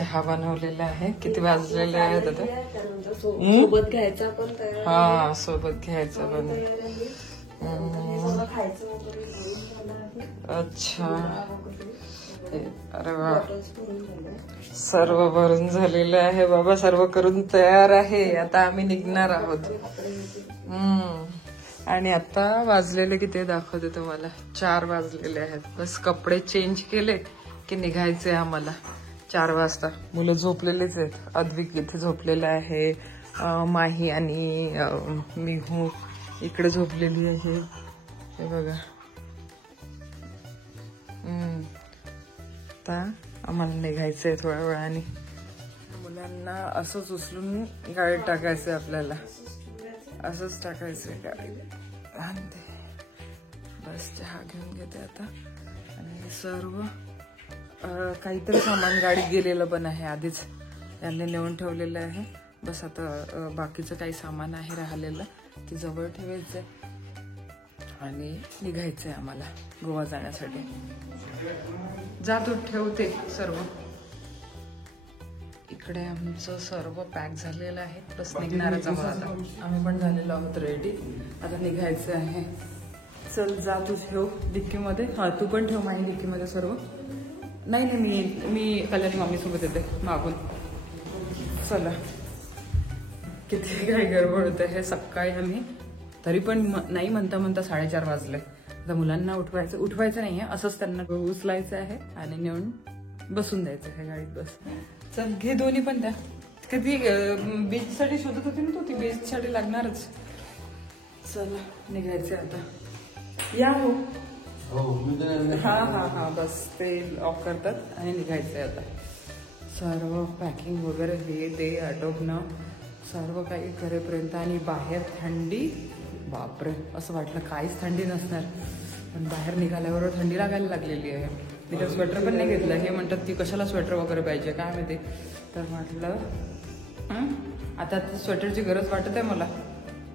चहा बनवलेला आहे. किती वाजलेले आहेत आता? सोबत घ्यायचा पण तयार. हा, सोबत घ्यायचं पण. अच्छा, अरे वा, सर्व भरून झालेलं आहे बाबा. सर्व करून तयार आहे. आता आम्ही निघणार आहोत. आणि आता वाजलेले किती दाखवते तुम्हाला. 4 वाजलेले आहेत. बस कपडे चेंज केले की निघायचे आम्हाला 4 वाजता. मुलं झोपलेलेच आहेत. अद्विक इथे झोपलेला आहे. माही आणि मिहू इकडे झोपलेली आहे. हे बघा. आता आम्हाला निघायचंय थोड्या वेळाने. मुलांना असंच उचलून गाडीत टाकायचंय आपल्याला. असंच टाकायचंय गाडीत. बस चहा घेऊन घेते आता. आणि सर्व काहीतरी सामान गाडीत गेलेलं पण आहे आधीच. यांनी नेऊन ठेवलेलं आहे. बस आता बाकीचं काही सामान आहे राहिलेलं ते जवळ ठेवायचंय आणि निघायचंय आम्हाला गोवा जाण्यासाठी. जातो, ठेवते सर्व. इकडे आमचं सर्व पॅक झालेलं आहे. बस निघणारच आहोत आता. आम्ही पण झालेलो आहोत रेडी. आता निघायचं आहे. चल जा, तू ठेव डिक्कीमध्ये. हा, तू पण ठेव माझी डिक्कीमध्ये सर्व. नाही, मी कल्याणी मम्मी सोबत येते मागून. चला, किती काय गडबड होते हे. सकाळी आम्ही तरी पण नाही म्हणता 4:30 वाजले. आता मुलांना उठवायचं नाहीये. असंच त्यांना उचलायचं आहे आणि नेऊन बसून द्यायचं आहे गाडीत. बस चल, घे दोन्ही पण. त्या कधी बीचसाठी शोधत होती ना तू. ती बीचसाठी लागणारच. चला, निघायचं आता. या हो. हा, बस ते ऑफ करतात आणि निघायचंय आता. सर्व पॅकिंग वगैरे हे ते आटोपणं सर्व काही करेपर्यंत. आणि बाहेर थंडी, बापरे, असं वाटलं काहीच थंडी नसणार. पण बाहेर निघाल्यावर थंडी लागायला लागलेली आहे. मी तर स्वेटर पण नाही घेतलं. हे म्हणतात की कशाला स्वेटर वगैरे पाहिजे काय माहिती. तर म्हटलं आता स्वेटरची गरज वाटत आहे मला.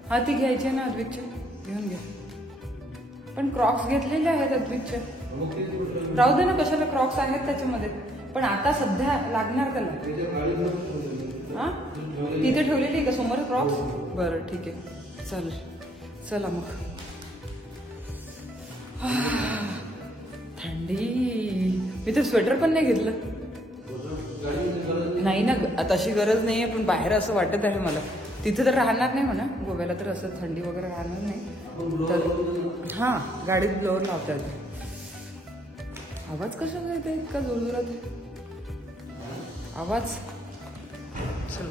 हा, ती घ्यायची आहे ना अद्विकची, घेऊन घे. पण क्रॉक्स घेतलेले आहेत अद्विकचे. राहू दे ना, कशाला, क्रॉक्स आहेत त्याच्यामध्ये. पण आता सध्या लागणार त्याला. हा, तिथे ठेवलेली आहे का समोर क्रॉक्स? बरं, ठीक आहे. चला मग. थंडी. मी तर स्वेटर पण नाही घेतलं. नाही ना, तशी गरज नाहीये. पण बाहेर असं वाटत आहे मला. तिथे तर राहणार नाही म्हणा गोव्याला. तर असं थंडी वगैरे राहणार नाही. तर हा, गाडीत ब्लोअर लावतात. आवाज कशाला येते इतका जोरजोरात आवाज? चल.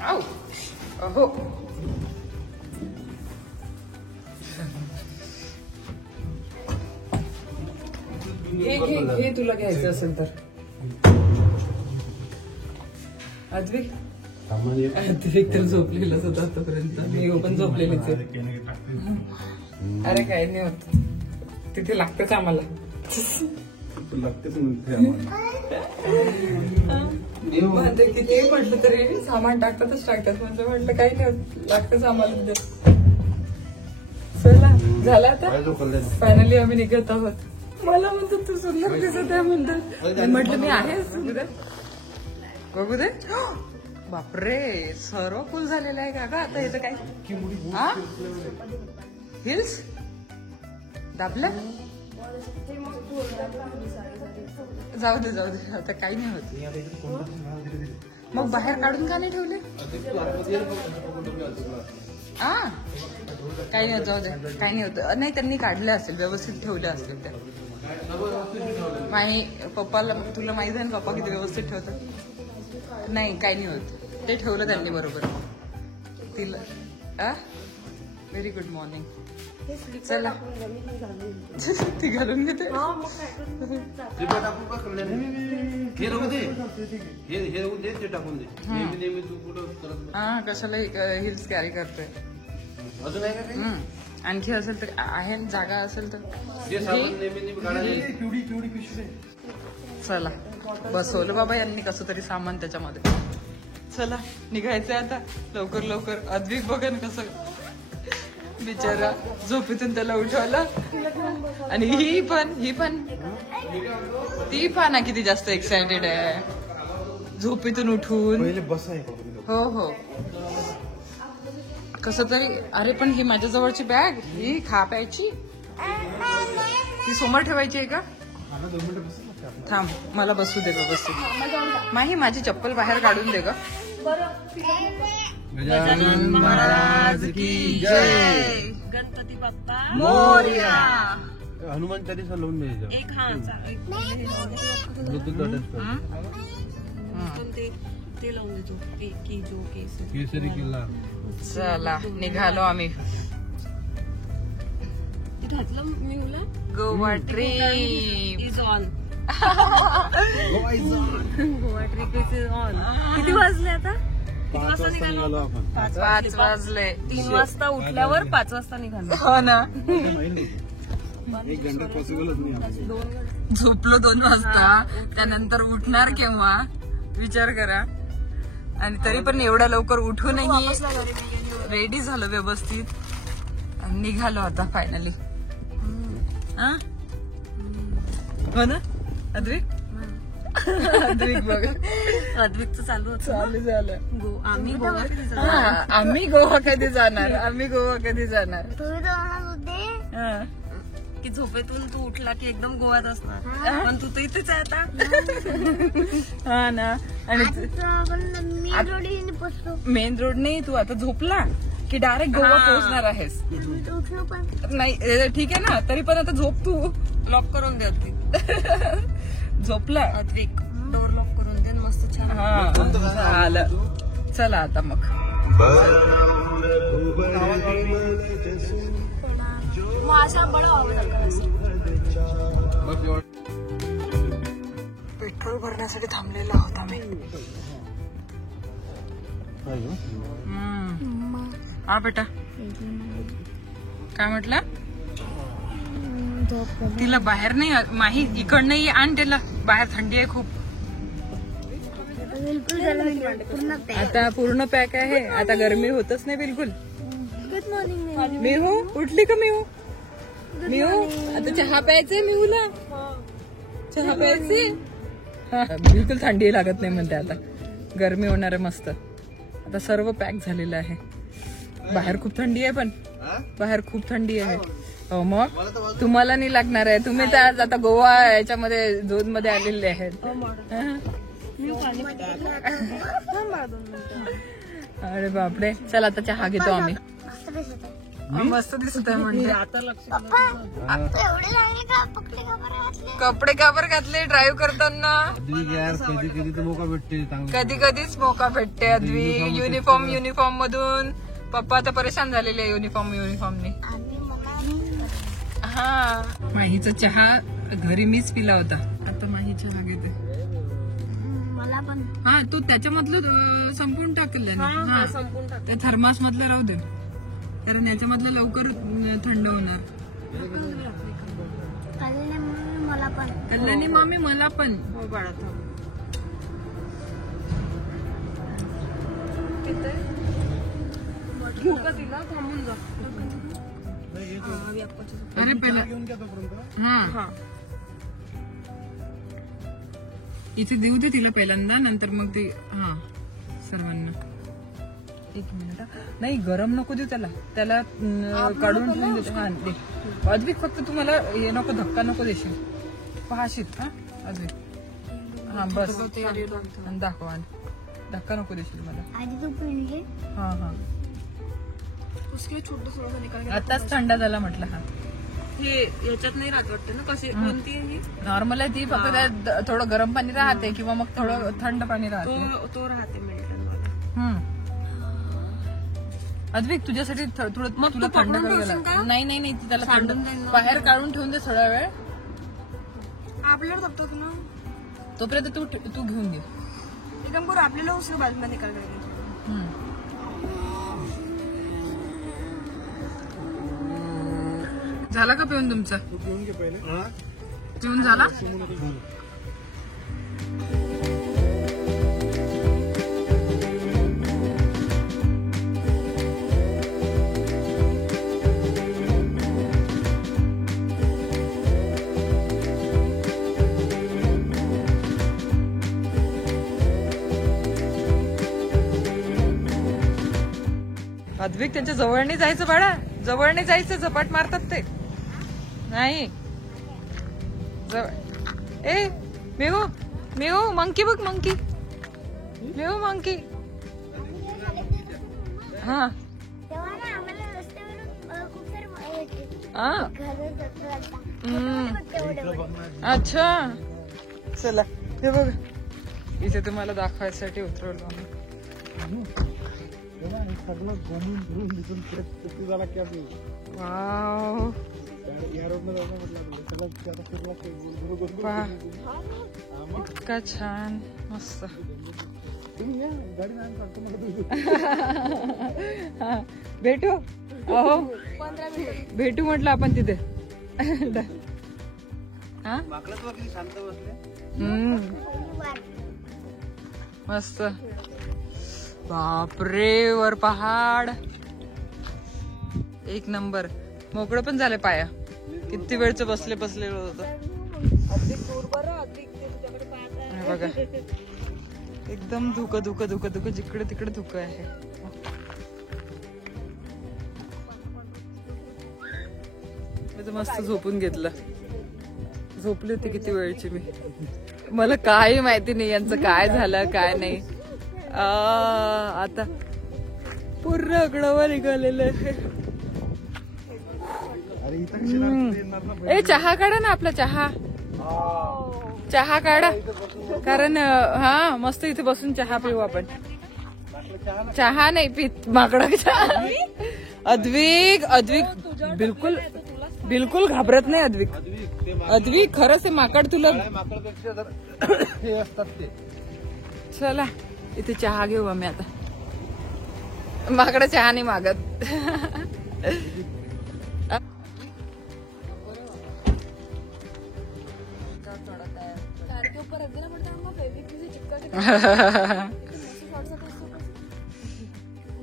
आऊ, अहो, घे तुला घ्यायचं असेल तर. अद्विक तर झोपलेलंच होतं आतापर्यंत. मी पण झोपलेलीच आहे. अरे काही नाही होत. तिथे लागतच आम्हाला. किती म्हटलं तरी सामान टाकतातच. म्हटलं काही नाही होत, लागतच आम्हाला. चला, झालं आता. फायनली आम्ही निघत आहोत. मला म्हणतात तू सुंदर दिसत आहे म्हणतात. म्हटलं मी आहे. बघू दे. बापरे, सर्व फुल झालेलं आहे का आता. याचं काय हिल्स दाबलं. जाऊ दे आता काही नाही होत. मग बाहेर काढून का नाही ठेवले? काही नाही, जाऊ दे, काही नाही होत. नाही, त्यांनी काढले असेल, व्यवस्थित ठेवले असतील त्या. आणि पप्पाला, तुला माहित आहे ना पप्पा किती व्यवस्थित ठेवतात. नाही, काही नाही होत. ते ठेवलं त्यांनी बरोबर. तिला व्हेरी गुड मॉर्निंग. चला, ती घालून घेते. हा, कशाला हिल्स कॅरी करतोय. आणखी असेल तर आहे, जागा असेल तर. चला, बसवलं बाबा यांनी कसं तरी सामान त्याच्यामध्ये. चला, निघायचंय आता लवकर. अद्विक बघा ना कसं बिचारा झोपेतून त्याला उठवलं. आणि ही पण ती पण ना किती जास्त एक्सायटेड आहे झोपेतून उठून. हो हो कसं तरी. अरे पण ही माझ्या जवळची बॅग ही खा प्यायची ती समोर ठेवायची आहे का? थांब मला बसू दे व्यवस्थित. माही माझी चप्पल बाहेर काढून दे ग. गजानन महाराज की जय. गणपती बाप्पा मोरया. हनुमान चालीसा लावून द्यायचं. एक ते लावून देतो की जो केसरी किल्ला. चला निघालो आम्ही. ते घातलं मी मुला. Goa trip is on. Goa trip is on. किती वाजले आता? 5 वाजता निघालो आपण. 5 वाजले. 3 वाजता उठल्यावर 5 वाजता निघालो. हो ना. 1 घंटा पॉसिबलच नाही. झोपलो 2 वाजता त्यानंतर उठणार केव्हा विचार करा. आणि तरी पण एवढ्या लवकर उठूनही रेडी झालो व्यवस्थित आणि निघालो आता फायनली. हो ना अद्विक. अद्विक बघ अद्विकचं चालू होतं. चालू झालं. आम्ही गोवा आम्ही गोवा कधी जाणार. आम्ही गोवा कधी जाणार. की झोपेतून तू उठला की एकदम गोव्यात असणार. पण तू तर इथेच आहे आता. हा ना. आणि मेन रोड नाही तू आता झोपला की डायरेक्ट गोवा पोहोचणार आहेस. नाही ठीक आहे ना तरी पण आता झोप तू. लॉक करून दे अद्विक. झोपला अद्विक डोर लॉक करून दे मस्त छान. हा आलं. चला आता मग. पेट्रोल भरण्यासाठी थांबलेला होता मी. हा बेटा काय म्हटलं? तिला बाहेर नाही माही इकड नाही आण त्याला बाहेर थंडी आहे खूप. आता पूर्ण पॅक आहे. आता गरमी होतच नाही बिलकुल. मिहू उठली का मिहू? मिहू आता चहा प्यायचंय मिहूला. चहा प्यायचे. बिलकुल थंडी लागत नाही म्हणते. आता गरमी होणार आहे मस्त. आता सर्व पॅक झालेलं आहे. बाहेर खूप थंडी आहे पण बाहेर खूप थंडी आहे. हो मग तुम्हाला नाही लागणार आहे. तुम्ही तर आज आता गोवा याच्यामध्ये झोन मध्ये आलेले आहेत. अरे बापरे. चल आता चहा घेतो आम्ही. मस्त दिसत आहे म्हणजे. कपडे काबर घातले ड्राईव्ह करताना. कधी कधी तर मोका भेटते. कधी कधीच मोका भेटते. अद्वी युनिफॉर्म मधून पप्पा आता परेशान झालेले युनिफॉर्मने. हा माहीचा चहा घरी मीच पिला होता. आता माही चहा घेते. मला पण. हा तू त्याच्यामधलं संपून टाकलं. संपून टाक. त्या थर्मास मधलं राहू दे कारण याच्यामधलं लवकर थंड होणार. मला पण. कल्याणी मामी मला पण. हो बाळा थांब. घेऊ का तिला? थांबून जा. अरे पहिला हा इथे देऊ दे तिला पहिल्यांदा नंतर मग ते हा सर्वांना. 1 मिनिट. नाही गरम नको देऊ त्याला. त्याला काढून ठेवून देते. हा दे अद्विक. फक्त तुम्हाला हे नको धक्का नको देशील. पाहशील हा अद्विक. हा बस दाखवा. धक्का नको देशील मला. हा हा आताच थंड झाला म्हटलं. हा हे याच्यात नाही राहत वाटतं ना. कशी कोणती आहे? नॉर्मल आहे ती. फक्त त्यात थोडं गरम पाणी राहते किंवा मग थोडं थंड पाणी राहते. तो राहते मिळतं. अद्विक तुझ्यासाठी थोडं तुला थंड करायला. नाही त्याला थंड बाहेर काढून ठेवून दे थोडा वेळ. आपल्याला बघतो ना तोपर्यंत तू घेऊन घे. एकदम करू आपल्याला उसर बाजूला निकाल. झाला का पिऊन तुमचा? पिऊन घे पहिले. पिऊन झाला. अद्विक त्यांच्या जवळ नाही जायचं बाळा, जवळ नाही जायचं, झपाट मारतात ते. नाही ए मेहू, मेहू मंकी बघ, मंकी, मेहू मंकी. हा अच्छा चला हे बघ, इथे तुम्हाला दाखवायसाठी उतरवलो आम्ही. सगळं घुमून फिरून दिसून किती झाला की आपली वाव, या रोडनं जाऊ म्हटलं त्याला वाह, इतका छान, मस्त. तुम्ही या गाडी नाही काढतो मला हा, भेटू. अहो भेटू म्हटलं आपण तिथे. हा किती शांत बसले. मस्त. बापरे, वर पहाड एक नंबर. मोकळं पण झालं पाया, किती वेळचं बसले होतं. बघा एकदम धुकं धुकं धुकं धुकं, जिकडे तिकडे धुकं आहे. मस्त झोपून घेतलं, झोपली होती किती वेळची मी. मला काही माहिती नाही यांचं काय झालं काय नाही. आता पूर्ण गडवर निघालेलं आहे. ए चहा काढा ना, आपला चहा, चहा काढा. कारण हा मस्त इथे बसून चहा पिऊ आपण. चहा नाही पित, माकडा चहा. अद्विक, अद्विक बिलकुल बिलकुल घाबरत नाही अद्विक. अद्विक खरंच आहे माकड तुला. चला इथे चहा घेऊ आम्ही आता. माकडा चहा नाही मागत.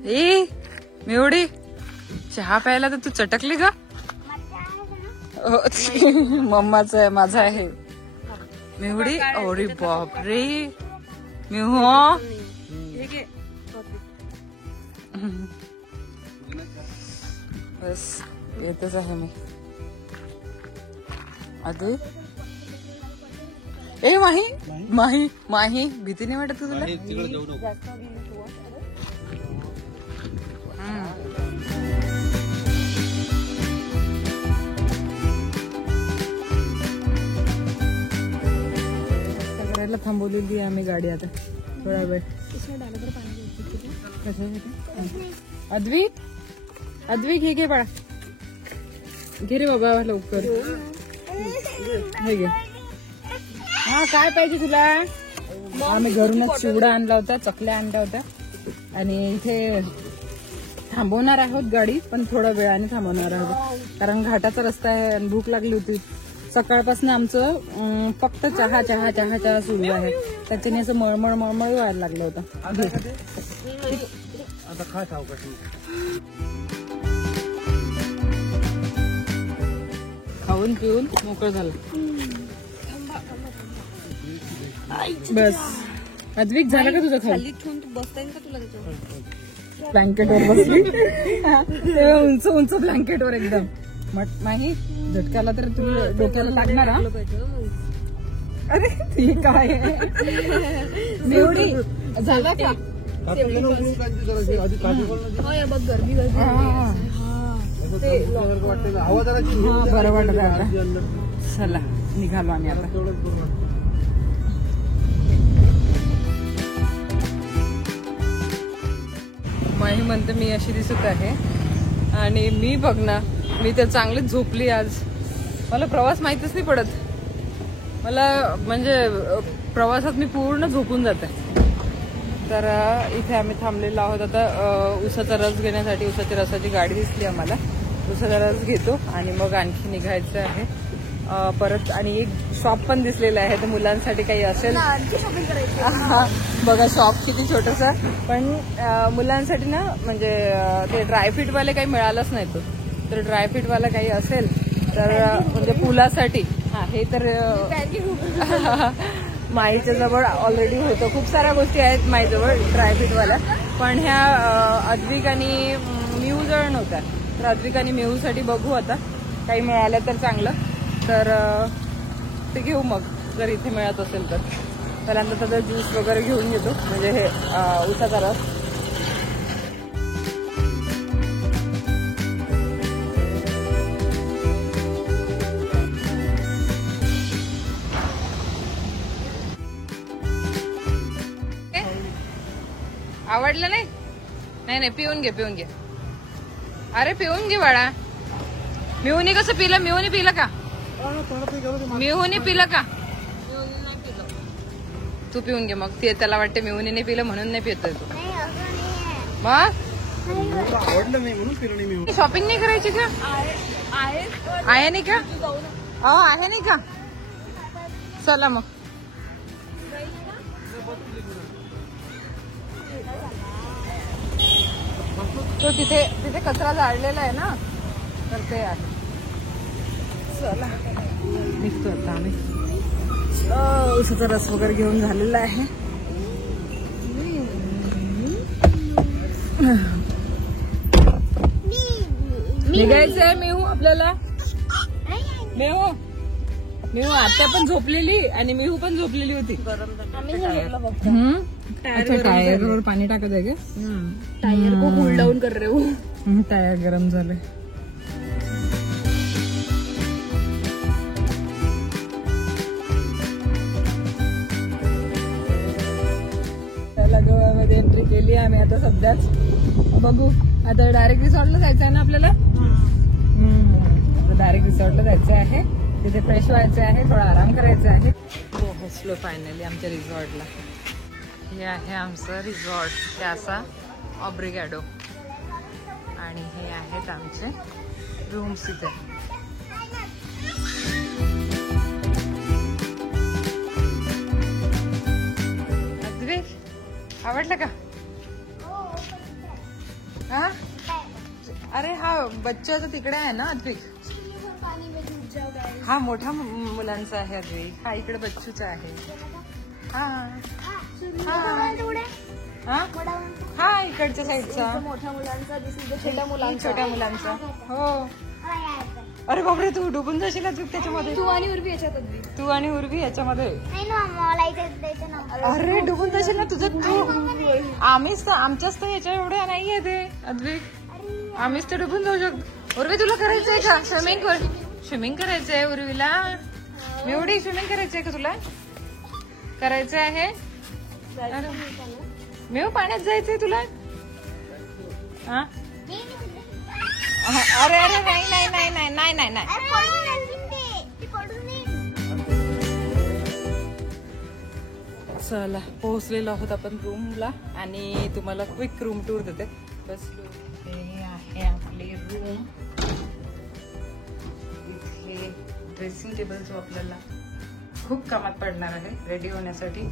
ए मेवडी, चहा प्यायला तर तू चटकली का? मम्माच आहे, माझा आहे. मेवडी, अरे बापरे मेहू, बस येतच आहे मी. अरे ए माही, माही माही, भीती नाही वाटत तुला? सगळ्याला थांबवलेली आहे आम्ही गाडी आता थोडा वेळ. अद्विक, अद्विक हे घे बाळा, घे रे बाबा लवकर. हे घे. हा काय पाहिजे तुला? आम्ही घरूनच चिवडा आणला होता, चकल्या आणल्या होत्या आणि इथे थांबवणार आहोत गाडी, पण थोड्या वेळाने थांबवणार आहोत कारण घाटाचा रस्ता आहे आणि भूक लागली होती. सकाळपासून आमचं फक्त चहा चहा चहा चहा सुरू आहे, त्याच्याने असं मळमळ मळमळ व्हायला लागलं होतं. आता खा सावकाश. खाऊन पिऊन मोकळं झालं बस. अद्विक झालं का तुझं खाली? बसता येईल का तुला त्याच्यावर? ब्लँकेटवर बसली. उंच उंच ब्लँकेटवर एकदम. माही झटकाला तर तुला डोक्याला लागणार. हा अरे हे काय एवढी झाला का? बघ गर्मी बरं वाटत आता. चला निघालो आम्ही आता. माही म्हणते मी अशी दिसत आहे आणि मी बघ ना, मी तर चांगलीच झोपली आज. मला प्रवास माहितीच नाही पडत. मला म्हणजे प्रवासात मी पूर्ण झोपून जाते. तर इथे आम्ही थांबलेलो आहोत आता उसाचा रस घेण्यासाठी. उसाच्या रसाची गाडी दिसली आम्हाला, उसाचा रस घेतो आणि मग आणखी निघायचं आहे परत. आणि एक शॉप पण दिसलेलं आहे, तर मुलांसाठी काही असेल. बघा शॉप किती छोटंसं, पण मुलांसाठी ना म्हणजे ते ड्रायफ्रूटवाले काही मिळालंच नाही. तो तर ड्रायफ्रूटवाला काही असेल तर म्हणजे पुलासाठी. हा हे तर माईच्या जवळ ऑलरेडी होतं. खूप साऱ्या गोष्टी आहेत माईजवळ ड्रायफ्रूटवाल्या, पण ह्या अद्विक आणि मेहू जळ नव्हत्या. तर अद्विक आणि मेहूसाठी बघू आता काही मिळालं तर चांगलं, तर ते घेऊ मग जर इथे मिळत असेल तर. पहिल्यांदा त्याचा ज्यूस वगैरे घेऊन घेतो, म्हणजे हे उसाचा रस. आवडलं नाही? नाही नाही, पिऊन घे पिऊन घे. अरे पिऊन घे बाळा. मिहूनी कसं पिलं? मिहूनी पिलं का? मिहूनी पिलं का? तू पिऊन घे मग. ते त्याला वाटते मिहूनी नाही पिलं म्हणून नाही पितोय तू. मग आवडलं नाही म्हणून पिलं नाही मी. शॉपिंग नाही करायची का? आहे नाही का? आहे नाही का? चला मग. तो तिथे तिथे कचरा जाळलेला आहे ना, तर ते आहे. चला निघतो आता आम्ही. उसाचा रस वगैरे घेऊन झालेला आहे. निघायचंय मेहू आपल्याला. मेहू मेहू आत्या पण झोपलेली आणि मेहू पण झोपलेली होती. अच्छा, टायरवर पाणी टाकत आहे का? टायर को कूल डाऊन कर रहे हो. टायर गरम झाले. त्याला गोव्यामध्ये एंट्री केली आम्ही आता सध्याच. बघू आता डायरेक्ट रिसॉर्टला जायचं आहे ना आपल्याला. डायरेक्ट रिसॉर्टला जायचं आहे. तिथे फ्रेश व्हायचं आहे, थोडा आराम करायचा आहे. पोहोचलो फायनली आमच्या रिसॉर्टला. हे आहे आमचं रिसॉर्ट, कॅसा ऑब्रिगॅडो. आणि हे आहेत आमचे रूम्स इथे. अद्विक आवडलं का? हा अरे हा बच्चा तर तिकडे आहे ना अद्विक. हा मोठ्या मुलांचा आहे अद्विक. हा इकडे बच्चूचा आहे. हा हा इकडच्या साईडचा मोठ्या मुलांचा, छोट्या मुलांचा. हो. अरे बापरे, तू डुबून जाशील अद्विक त्याच्यामध्ये. तू आणि उर्वी याच्यात. तू आणि उर्वी याच्यामध्ये. अरे डुबून जाशील ना तुझं. तू आम्हीच तर आमच्याच तर याच्या एवढ्या नाहीये ते अद्विक. आम्हीच तर डुबून जाऊ शकतो. उर्वी तुला करायचंय का स्विमिंग? स्विमिंग करायचंय उर्वीला? एवढी स्विमिंग करायचंय का तुला? करायचं आहे? मेव पाण्यात जायचंय तुला? हा अरे अरे नाही नाही नाही नाही नाही नाही नाही. चला पोहोचलेलो आहोत आपण रूमला आणि तुम्हाला क्विक रूम टूर देते. बस हे आहे आपली रूम. इथे ड्रेसिंग टेबल जो आपल्याला खूप कामात पडणार आहे रेडी होण्यासाठी.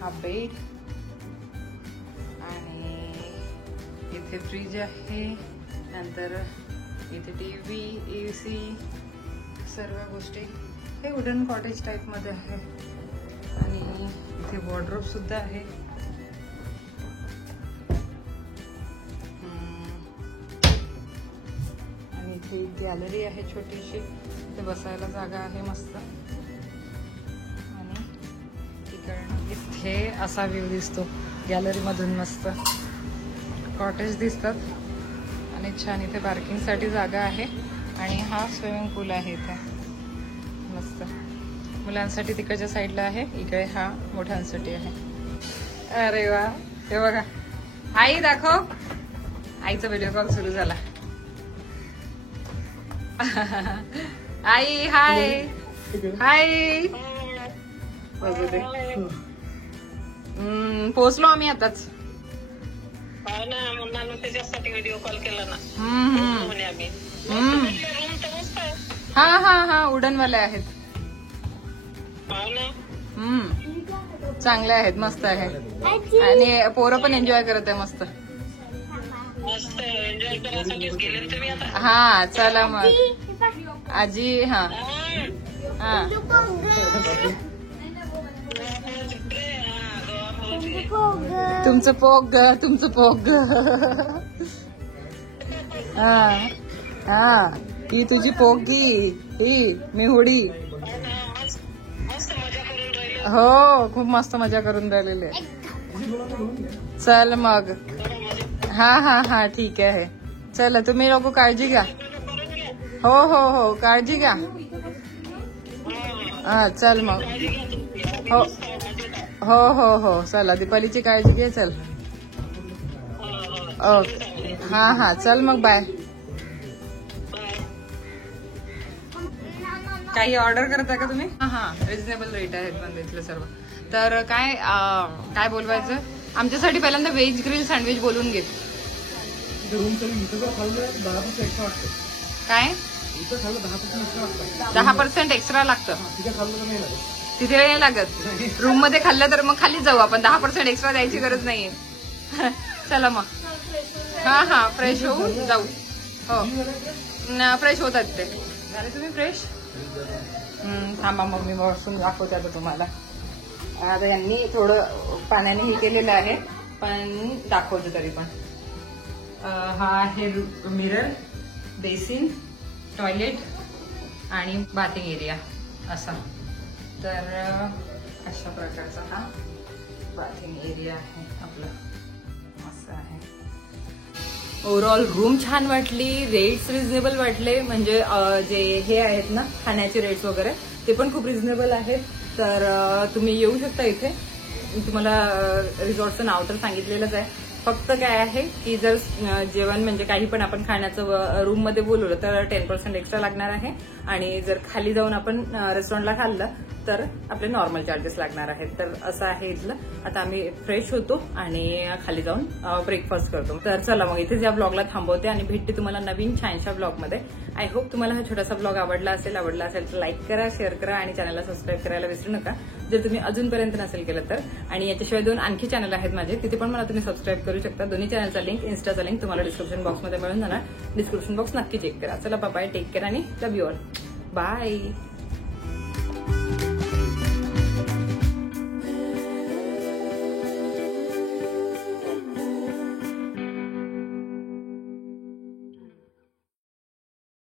हा बेड आणि इथे फ्रीज आहे. नंतर इथे टीव्ही, AC, सर्व गोष्टी. हे वुडन कॉटेज टाइप मध्ये आहे. आणि इथे वॉर्डरोब सुद्धा आहे. आणि इथे एक गॅलरी आहे छोटीशी. इथे बसायला जागा आहे मस्त. आणि इथे असा व्ह्यू दिसतो गॅलरी मधून. मस्त कॉटेज दिसतात आणि छान. इथे पार्किंग साठी जागा आहे. आणि हा स्विमिंग पूल आहे इथे मस्त. मुलांसाठी तिकडच्या साईडला आहे, इकडे हा मोठ्यांसाठी आहे. अरे वा, हे बघा. आई दाखव. आईचा व्हिडिओ कॉल सुरू झाला. आई हाय हाय. पोहोचलो आम्ही आताच. त्याच्यासाठी व्हिडिओ कॉल केला ना. हा हा हा उडनवाले आहेत. चांगले आहेत, मस्त आहे. आणि पोरं पण एन्जॉय करत आहे मस्त. मस्त एन्जॉय करायसाठीच गेले तुम्ही आता. हा चला मग आजी. हा हा तुमचं पोग. हा हा ही तुझी पोगी ही मिहुडी. मस्त मजा करून राहिले. हो खूप मस्त मजा करून राहिलेले. चल मग. हा हा हा ठीक आहे. चला तुम्ही लोक काळजी घ्या. हो हो हो काळजी घ्या. हा चल मग. हो हो हो हो चला दीपालीची काळजी घे. चल ओके हा हा चल मग बाय. काही ऑर्डर करता का तुम्ही? हा हा रिझनेबल रेट आहेत पण इथलं सर्व. तर काय काय बोलवायचं आमच्यासाठी पहिल्यांदा व्हेज ग्रिल सँडविच बोलून घे. इथं जर खाल्लं 10% एक्स्ट्रा वाटतं. काय इथं खाल्लं 10% एक्स्ट्रा वाटतं. 10% एक्स्ट्रा लागतं. तिथे खाल्लं तर नाही लागत. तिथे नाही लागत. रूम मध्ये खाल्लं तर मग खाली जाऊ आपण. 10% एक्स्ट्रा द्यायची गरज नाहीये. चला मग. हा हा फ्रेश होऊ जाऊ. हो फ्रेश होतात ते. झाले तुम्ही फ्रेश? थांबा मग मी वॉशरूम दाखवते आता तुम्हाला. आता यांनी थोडं पाण्याने हे केलेलं आहे पण दाखवते तरी पण. हा आहे मिरर, बेसिन, टॉयलेट आणि बाथिंग एरिया असा. तर अशा प्रकारचा हा बाथिंग एरिया आहे आपला. असं आहे. ओव्हरऑल रूम छान वाटली. रेट्स रिझनेबल वाटले. म्हणजे जे हे आहेत ना खाण्याचे रेट्स वगैरे ते पण खूप रिझनेबल आहेत. तर तुम्ही येऊ शकता इथे. तुम्हाला रिसॉर्टचं नाव तर सांगितलेलंच आहे. फक्त काय आहे की जर जेवण म्हणजे काही पण आपण खाण्याचं रूम मध्ये बोलवलं तर 10% एक्स्ट्रा लागणार आहे. आणि जर खाली जाऊन आपण रेस्टॉरंटला खाल्लं तर आपले नॉर्मल चार्जेस लागणार आहेत. तर असं आहे इथलं. आता आम्ही फ्रेश होतो आणि खाली जाऊन ब्रेकफास्ट करतो. तर चला मग इथेच या ब्लॉगला थांबवते आणि भेटते तुम्हाला नवीन छानशा ब्लॉगमध्ये. आय होप तुम्हाला हा छोटासा ब्लॉग आवडला असेल तर लाईक करा, शेअर करा आणि चॅनलला सबस्क्राईब करायला विसरू नका जर तुम्ही अजूनपर्यंत नसेल केलं तर. आणि याच्याशिवाय 2 आणखी चॅनल आहेत माझे, तिथे पण मला तुम्ही सबस्क्राईब करू शकता. दोन्ही चॅनलचा लिंक, इन्स्टाचा लिंक तुम्हाला डिस्क्रिप्शन बॉक्समध्ये मिळून जाणार. डिस्क्रिप्शन बॉक्स नक्की चेक करा. चला बाय, टेक केअर आणि लव्ह यू ऑल. बाय.